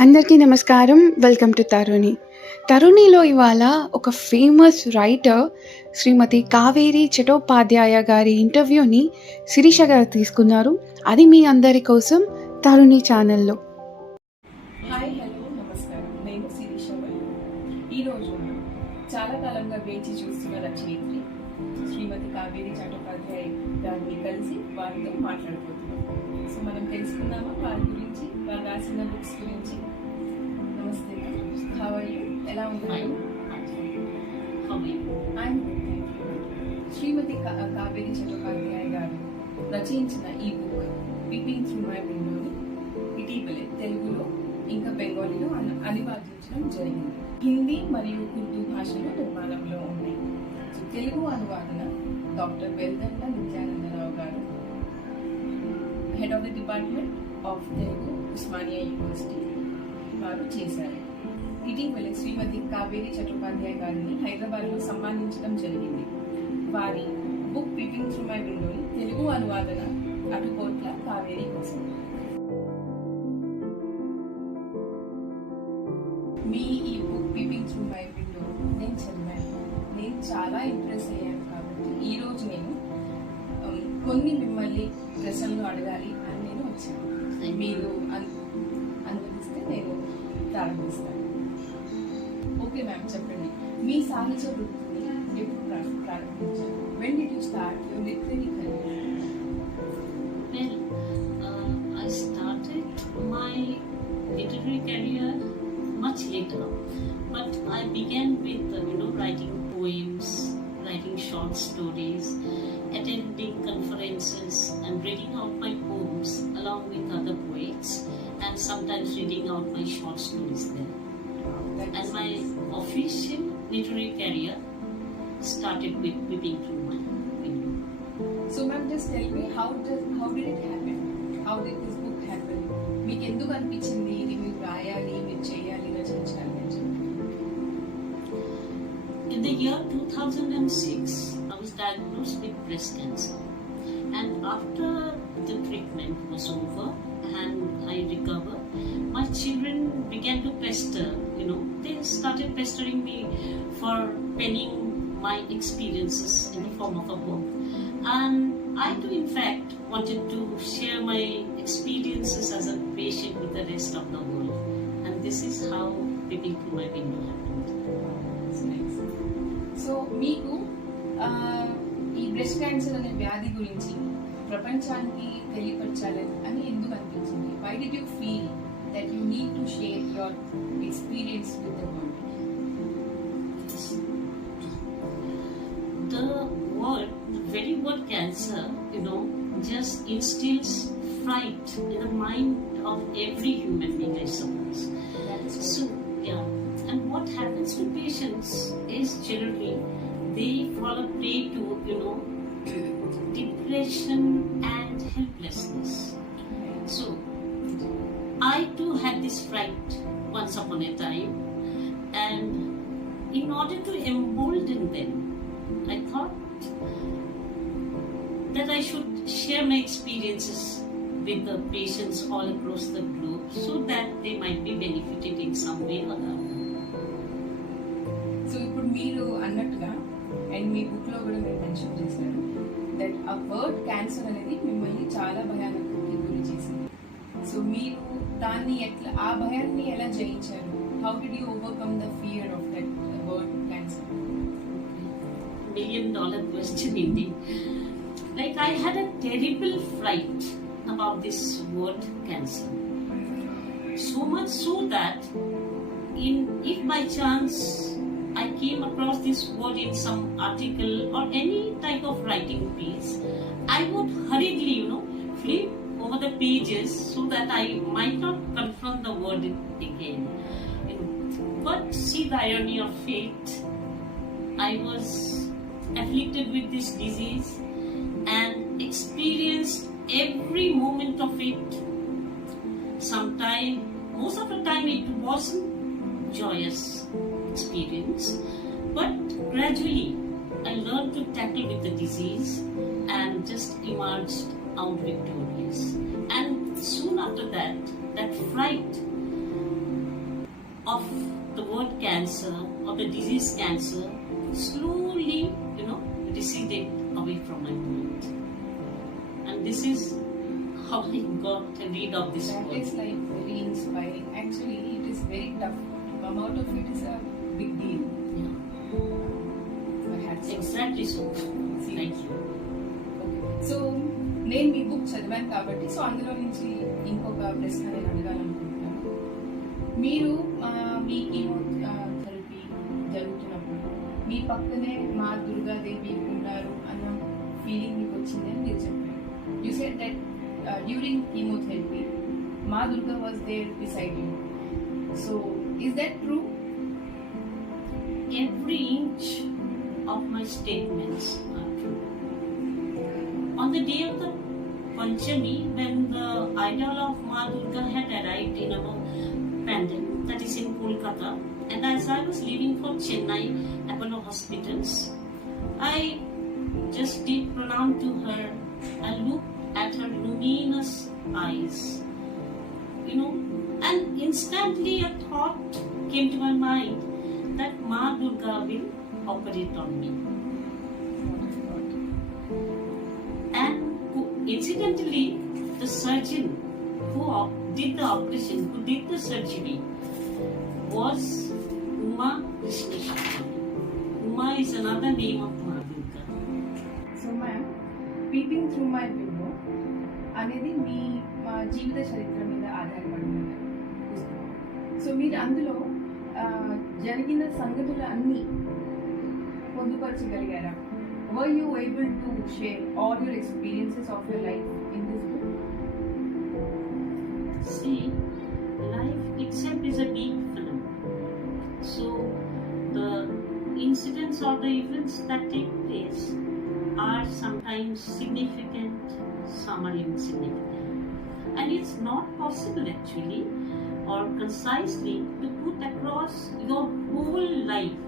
అందరికీ నమస్కారం. Welcome to తరుణి. తరుణిలో ఇవాళ ఒక ఫేమస్ రైటర్ శ్రీమతి కావేరి చటోపాధ్యాయ గారి ఇంటర్వ్యూని శిరీష గారు తీసుకున్నారు. అది మీ అందరి కోసం తరుణి ఛానల్లో. హాయ్, హలో, నమస్కారం. నేను శిరీష గారు. ఈరోజు చాలా కాలంగా వేచి చూస్తున్న రచయిత్రి శ్రీమతి కావేరి చటోపాధ్యాయ గారిని కలిసి వారితో మాట్లాడుకుంటున్నాం. సో మనం తెలుసుకుందామా వారి గురించి, వారు రాసిన బుక్స్ గురించి. నమస్తే, హౌ ఆర్ యూ? ఎలా ఉన్నారు? శ్రీమతి కావేరి చటోపాధ్యాయ గారు రచయించిన ఈ బుక్ పీపింగ్ త్రూ మై విండోని ఇటీవలే తెలుగులో ఇంకా బెంగాలీలో అనువాదించడం జరిగింది. హిందీ మరియు ఉర్దూ భాషలో నిర్మాణంలో ఉన్నాయి. తెలుగు అనువాదన డాక్టర్ వెల్దండ నిత్యానందరావు గారు, head of the department of Telugu, Osmania university వారు చేశారు. ఇటీవల శ్రీమతి కావేరి చటోపాధ్యాయ గారిని హైదరాబాద్లో సన్మానించడం జరిగింది. వారి బుక్ పీపింగ్ త్రూ మై విండోని తెలుగు అనువాదన అటుకోట్ల కావేరి కోసం. మీ ఈ book peeping through my window నేను చదివాను. నేను చాలా ఇంప్రెస్ అయ్యాను. కాబట్టి ఈరోజు నేను కొన్ని మిమ్మల్ని ప్రశ్నలు అడగాలి అని నేను వచ్చాను. మీరు అనుమతిస్తే నేను ప్రారంభిస్తాను. ఓకే మ్యామ్, చెప్పండి, మీ సాహిత్య వృత్తిని ఎప్పుడు ప్రారంభించారు? When did you start your literary career? I started my literary career much later, but I began with writing poems, writing short stories, attending conferences and reading out my poems along with other poets, and sometimes reading out my short stories there. And my official literary career started with Peeping Through My Window. So ma'am, just tell me, how did it happen? How did this book happen? మీకు ఎందుకు అనిపించింది ఇది మీరు రాయాలి, మీరు చేయాలి, రచించాలి అని చెప్పి? In the year 2006, I was diagnosed with breast cancer. And after the treatment was over and I recovered, my children began to pester, they started pestering me for penning my experiences in the form of a book. And I too, in fact, wanted to share my experiences as a patient with the rest of the world. And this is how Peeping Through My Window happened. So మీకు ఈ breast cancer అనే వ్యాధి గురించి ప్రపంచానికి తెలియపరచాలని అని ఎందుకు అనిపించింది? Why did you feel that you need to share your experience with the world? The very word cancer, just instills fright in the mind of every human being, I suppose. So, yeah. And what happens to patients is generally they fall a prey to, depression and helplessness. So, I too had this fright once upon a time, and in order to embolden them, I thought that I should share my experiences with the patients all across the globe so that they might be benefited in some way or other. So ఇప్పుడు మీరు అన్నట్టుగా and మీ బుక్లో కూడా మీరు mention చేశారు that ఆ word cancer అనేది మిమ్మల్ని చాలా భయానకానికి గురి చేసింది. సో మీరు దాన్ని ఆ భయాన్ని ఎలా జయించారు? How did you overcome the fear of that word cancer? $1 million question indeed. Like, I had a terrible fright about this word cancer. So much so that if by chance I came across this word in some article or any type of writing piece, I would hurriedly, flip over the pages so that I might not confront the word again. But see the irony of fate. I was afflicted with this disease and experienced every moment of it. Most of the time it wasn't joyous experience, but gradually I learned to tackle with the disease and just emerged out victorious. And soon after that fright of the word cancer, of the disease cancer, slowly, receded away from my mind. And this is how I got rid of this That word. is like very inspiring. Actually, it is very tough. To come out of it is a big deal. Yeah. My hats off. Exactly so. Thank you. So నేను మీ book చదివాను కాబట్టి so అందులో నుంచి ఇంకొక ప్రశ్న నేను అడగాలనుకుంటున్నాను. మీరు మీ chemotherapy జరుగుతున్నప్పుడు మీ పక్కనే మా దుర్గాదేవి ఉన్నారు అన్న ఫీలింగ్ మీకు వచ్చిందని మీరు చెప్పారు. You said that during chemotherapy మా Durga was there beside you. So is that true? Every inch of my statements are true. On the day of the Panchami, when the idol of Ma Durga had arrived in our pandal, that is in Kolkata, and as I was leaving for Chennai Apollo Hospitals, I just did pranam to her and looked at her luminous eyes, and instantly a thought came to my mind that Ma Durga will operate on me. And incidentally, the surgeon who did the operation, who did the surgery, was Uma Krishnaswamy. Uma is another name of Ma Durga. So ma'am, peeping through my window అనేది మీ మా జీవిత చరిత్ర మీద ఆధారపడిన పుస్తకం. So మీరు అందులో జరిగిన సంగతులు అన్నీ పొందుపరచగలిగారా? Were you able to share all your experiences of your life in this book? See, life itself is a big film. So, the incidents or the events that take place are sometimes significant, some are insignificant. And it's not possible actually or concisely to put across your whole life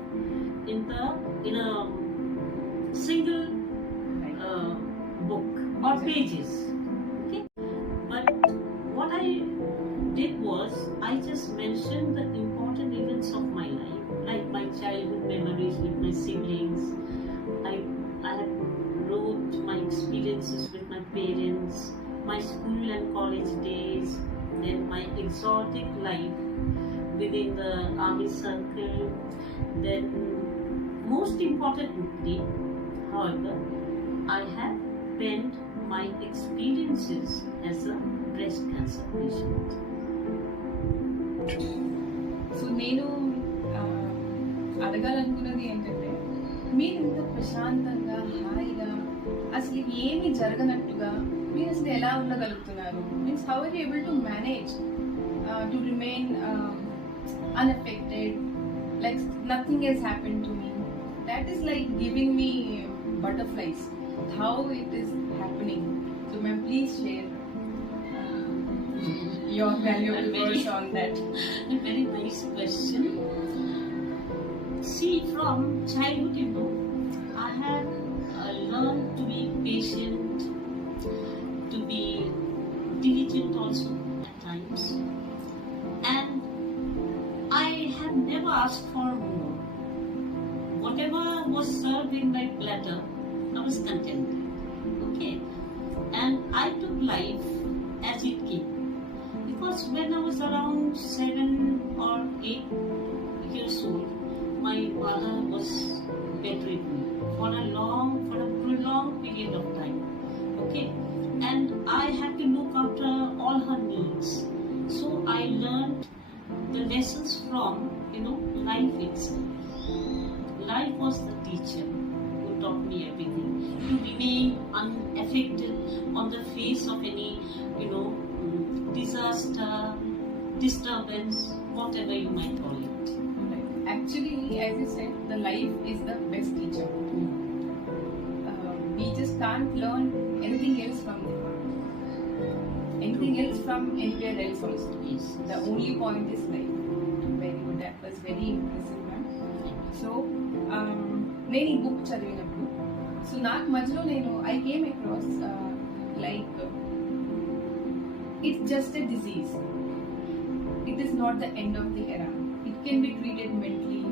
in a single book or pages. Okay, but what I did was I just mentioned the important events of my life, like my childhood memories with my siblings. I wrote my experiences with my parents, my school and college days, then my exotic life within the army circle. Then most importantly, however, I have penned my experiences as a breast cancer patient. So నేను అడగాలనుకున్నది ఏంటంటే, మీరు ఇంత ప్రశాంతంగా హాయిగా అసలు ఏమీ జరగనట్టుగా మీరు అసలు ఎలా ఉండగలుగుతున్నారు? Means how are able to manage to remain unaffected, like nothing has happened to me? That is like giving me butterflies. How it is happening? So ma'am, please share your valuable words on that. A very nice question. See, from childhood, I have learned to be patient, to be diligent also at times, and I have never asked for more. Whatever was served in my platter, I was content. Okay, and I took life as it came. Because when I was around 7 or 8 years old, my mother was bedridden for a prolonged period of time. Okay, and I had to look after all her needs. So I learned the lessons from life itself. Life was the teacher who taught me everything. To remain unaffected on the face of any disaster, disturbance, whatever you might call it. Actually, as you said, the life is the best teacher. We just can't learn anything else from anywhere else also. Yes. The only point is life. Very good. That was very impressive, ma'am. So, నేను ఈ book చదివినప్పుడు so నాకు మధ్యలో I came across like it's just a disease. It is not the end of the era. It can be treated mentally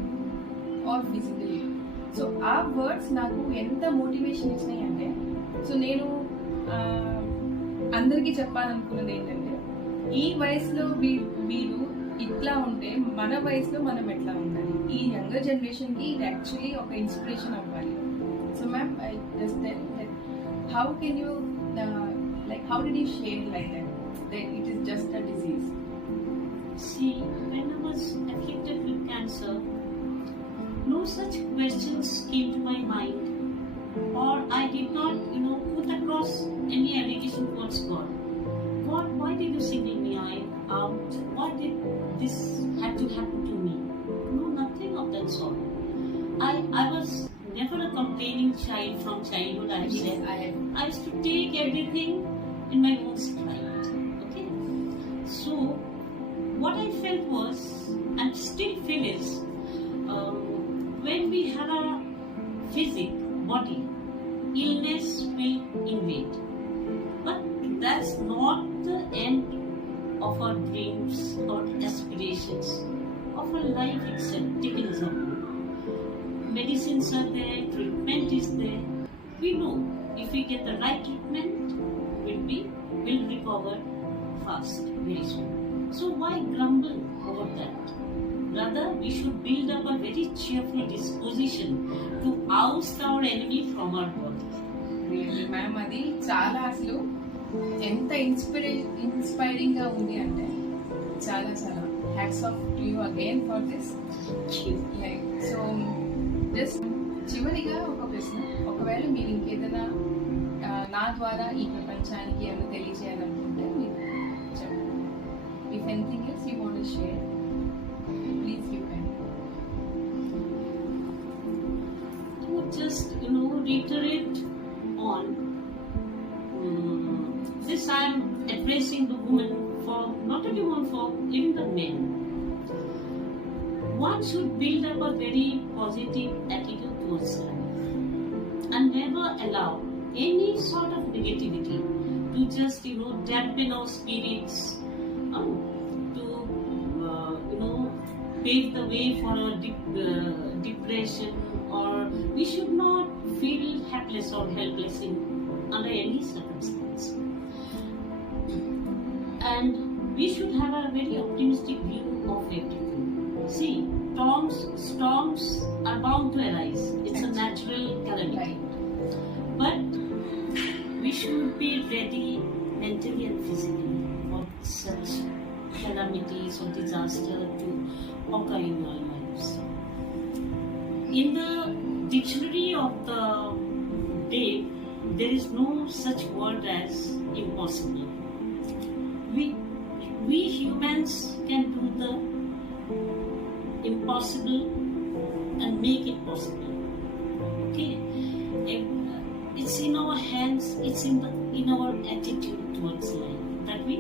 or physically. So ఆ words నాకు ఎంత motivation ఇచ్చినాయి అంటే, సో నేను అందరికీ చెప్పాలనుకున్నది ఏంటంటే, ఈ వయసులో వీరు ఇట్లా ఉంటే మన వయసులో మనం ఎట్లా ఉండాలి, ఈ యంగర్ జనరేషన్కి ఇది యాక్చువల్లీ ఒక ఇన్స్పిరేషన్ అవ్వాలి. So ma'am, I just tell that how can you like how did you share like that it is just a disease? See, when I was afflicted with cancer, no such questions came to my mind, or I did not, put across any allegation towards God. God, why did you single me out? Why did this have to happen to me? No, nothing of that sort. I was never a complaining child from childhood. I said I used to take everything in my own stride. Okay, so what I felt was, and still feel is, when we have a body, illness will invade. But that's not the end of our dreams or aspirations, of our life itself. Take an example. Medicines are there, treatment is there. We know if we get the right treatment, we'll recover fast, very soon. So why grumble over that? Rather, we should build up a very cheerful disposition to oust our enemy from our body. Ma'am, అది చాలా అసలు ఎంత inspiring గా ఉంది అంటే, చాలా చాలా hats off to you again for this. Like so just చివరిగా ఒక ప్రశ్న, ఒకవేళ మీరు ఇంకేదైనా నా ద్వారా ఈ ప్రపంచానికి ఏమైనా తెలియజేయాలనుకుంటే మీరు చెప్పండి. If anything else you want to share, please you can. Just reiterate on this. I am addressing the woman, for not only woman, for even the men. One should build up a very positive attitude towards life and never allow any sort of negativity to just dampen our spirits, to pave the way for a depression, or we should not feel helpless or helpless under any circumstance. And we should have a very optimistic view of everything. See, storms are bound to arise. It's a natural calamity. But we should be ready mentally and physically for such calamities or disaster to occur in our lives. In the dictionary of the day, there is no such word as impossible. We humans can do the impossible and make it possible. Okay, it's in our hands. It's in our attitude towards life that we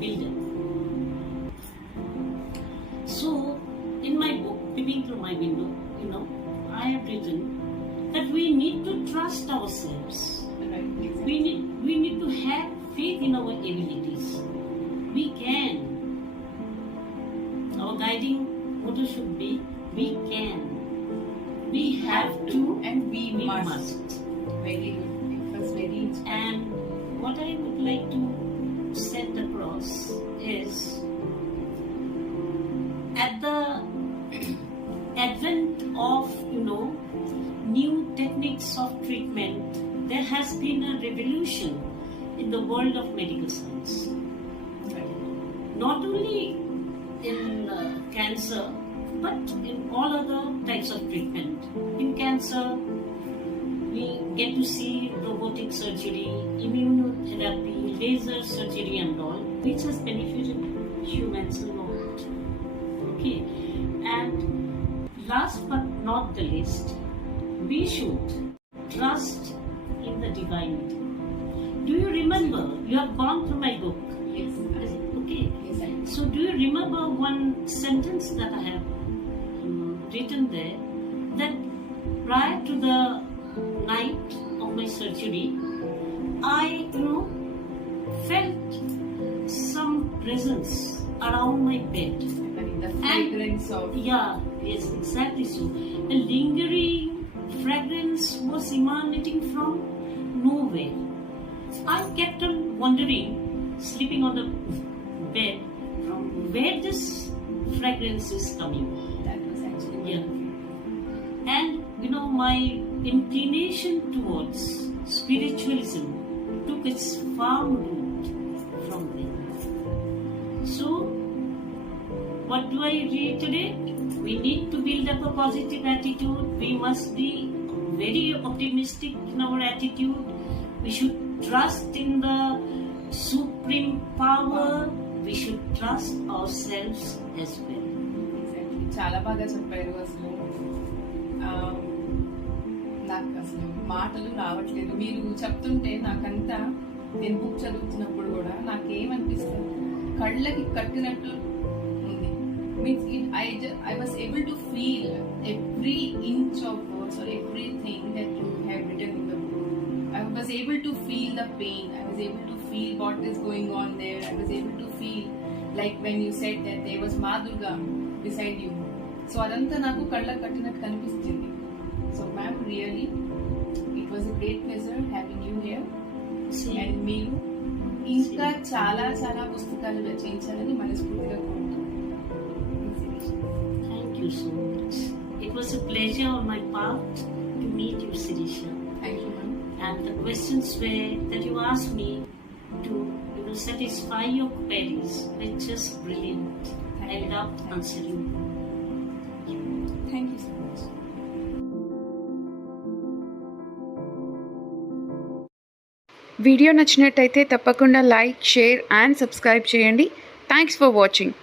build it. So, in my book, Peeping Through My Window, I have written that we need to trust ourselves. We need to have faith in our abilities. We can. Our guiding motto should be, we can. We have to, and we must. Very good. It was very inspiring. And what I would like to set across is, at the advent of new techniques of treatment, there has been a revolution in the world of medical science. Not only in cancer, but in all other types of treatment. In cancer, we get to see robotic surgery, immunotherapy, laser surgery and all, which has benefited humans a lot. Okay, and last but not the least, we should trust in the divinity. Do you remember? You have gone through my book. Yes. Okay. Yes, I do. So do you remember one sentence that I have written there? That prior to the night of my surgery, I felt some presence around my bed. But in the fragrance of Yeah, yes, exactly so. A lingering fragrance was emanating from nowhere. I kept on wondering, sleeping on the bed, from where this fragrance is coming. that was actually Yeah. And my inclination towards spiritualism took its firm root from there. So, what do I reiterate? We need to build up a positive attitude. We must be very optimistic in our attitude. We should trust in the supreme power. We should trust ourselves as well. Exactly. చాలా బాగా చెప్పారు అసలు. నాకు అసలు మాటలు రావట్లేదు. మీరు చెప్తుంటే నాకంతా నేను బుక్ చదువుతున్నప్పుడు కూడా నాకేమనిపిస్తుంది, కళ్ళకి కట్టినట్టు ఉంది. Means I was able to feel every inch of words or everything that you have written in the book. I was able to feel the pain. I was able to feel what is going on there. I was able to feel like when you said that there was Ma Durga beside you. So అదంతా నాకు కళ్ళకి కట్టినట్టు కనిపిస్తుంది. So ma'am, really it was a great pleasure having you here. And మీరు ఇంకా చాలా చాలా పుస్తకాలు రచించాలని మనస్ఫూర్తిగా కోరుతున్నాను. Thank you so much. It was a pleasure on my part to meet you, Sirisha. Thank you, ma'am. And the questions that you asked me to satisfy your queries were just brilliant. I loved answering. Thank you so much. Video నచ్చినట్టయితే తప్పకుండా like, share and subscribe చేయండి. Thanks for watching.